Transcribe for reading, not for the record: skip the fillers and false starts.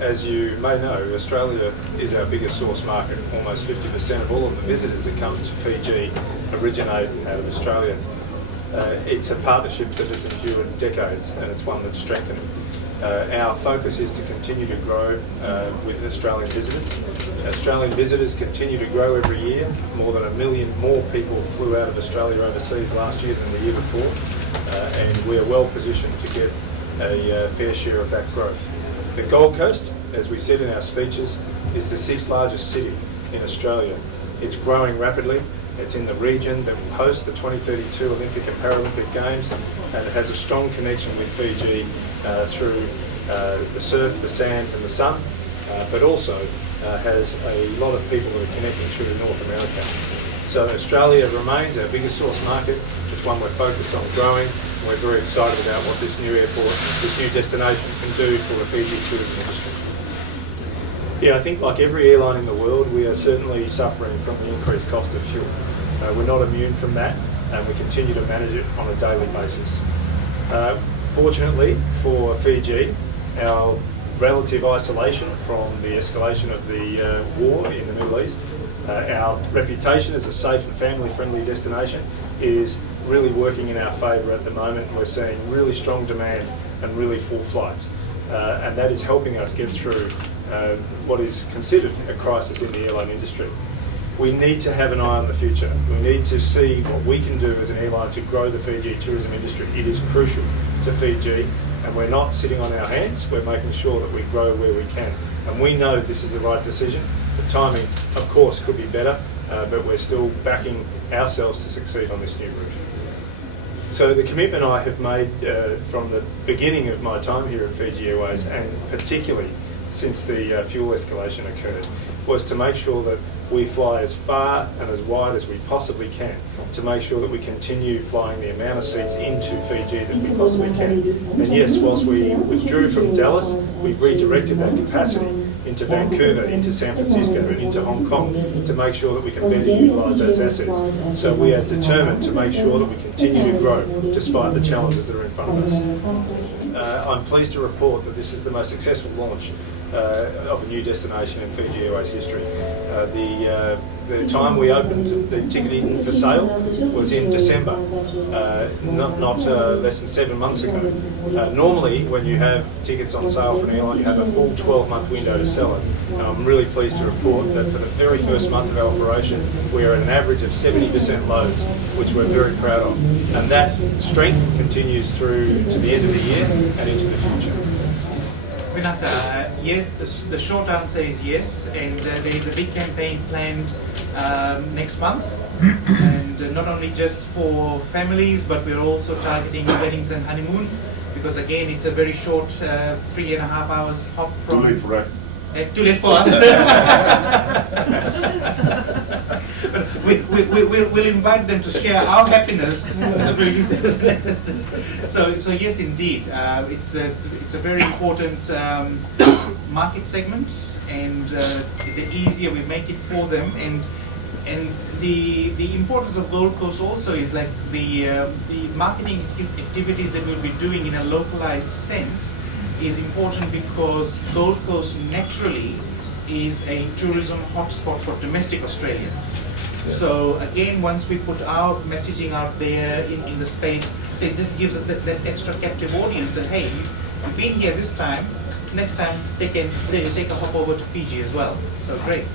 as you may know, Australia is our biggest source market. Almost 50% of all of the visitors that come to Fiji originate out of Australia. It's a partnership that has endured decades, and it's one that's strengthening. Our focus is to continue to grow with Australian visitors. Australian visitors continue to grow every year. More than 1 million more people flew out of Australia overseas last year than the year before, and we're well positioned to get a fair share of that growth. The Gold Coast, as we said in our speeches, is the 6th largest city in Australia. It's growing rapidly. It's in the region that will host the 2032 Olympic and Paralympic Games, and it has a strong connection with Fiji through the surf, the sand and the sun, but also has a lot of people that are connecting through to North America. So Australia remains our biggest source market. It's one we're focused on growing, and we're very excited about what this new airport, this new destination can do for the Fiji tourism industry. Yeah, I think like every airline in the world, we are certainly suffering from the increased cost of fuel. We're not immune from that, and we continue to manage it on a daily basis. Fortunately for Fiji, our relative isolation from the escalation of the war in the Middle East, our reputation as a safe and family-friendly destination is really working in our favour at the moment. We're seeing really strong demand and really full flights, and that is helping us get through what is considered a crisis in the airline industry. We need to have an eye on the future. We need to see what we can do as an airline to grow the Fiji tourism industry. It is crucial to Fiji, and we're not sitting on our hands. We're making sure that we grow where we can. And we know this is the right decision. The timing, of course, could be better, but we're still backing ourselves to succeed on this new route. So the commitment I have made from the beginning of my time here at Fiji Airways, and particularly since the fuel escalation occurred, was to make sure that we fly as far and as wide as we possibly can to make sure that we continue flying the amount of seats into Fiji that we possibly can. And yes, whilst we withdrew from Dallas, we redirected that capacity into Vancouver, into San Francisco and into Hong Kong to make sure that we can better utilise those assets. So we are determined to make sure that we continue to grow despite the challenges that are in front of us. I'm pleased to report that this is the most successful launch of a new destination in Fiji Airways history. The time we opened the ticketing for sale was in December, not less than 7 months ago. Normally, when you have tickets on sale for an airline, you have a full 12-month window to sell it. And I'm really pleased to report that for the very first month of our operation, we are at an average of 70% loads, which we're very proud of. And that strength continues through to the end of the year and into the future. Vinata, yes, the short answer is yes, and there is a big campaign planned next month, and not only just for families, but we're also targeting weddings and honeymoon, because again it's a very short 3.5 hours hop from... Too late for that. Too late for us. We'll invite them to share our happiness. So yes, indeed, it's a very important market segment, and the easier we make it for them, and the importance of Gold Coast also is like the marketing activities that we'll be doing in a localized sense is important, because Gold Coast naturally is a tourism hotspot for domestic Australians. Yeah. So again, once we put our messaging out there in the space, so it just gives us that extra captive audience that, hey, you've been here this time, next time take a hop over to Fiji as well. So great.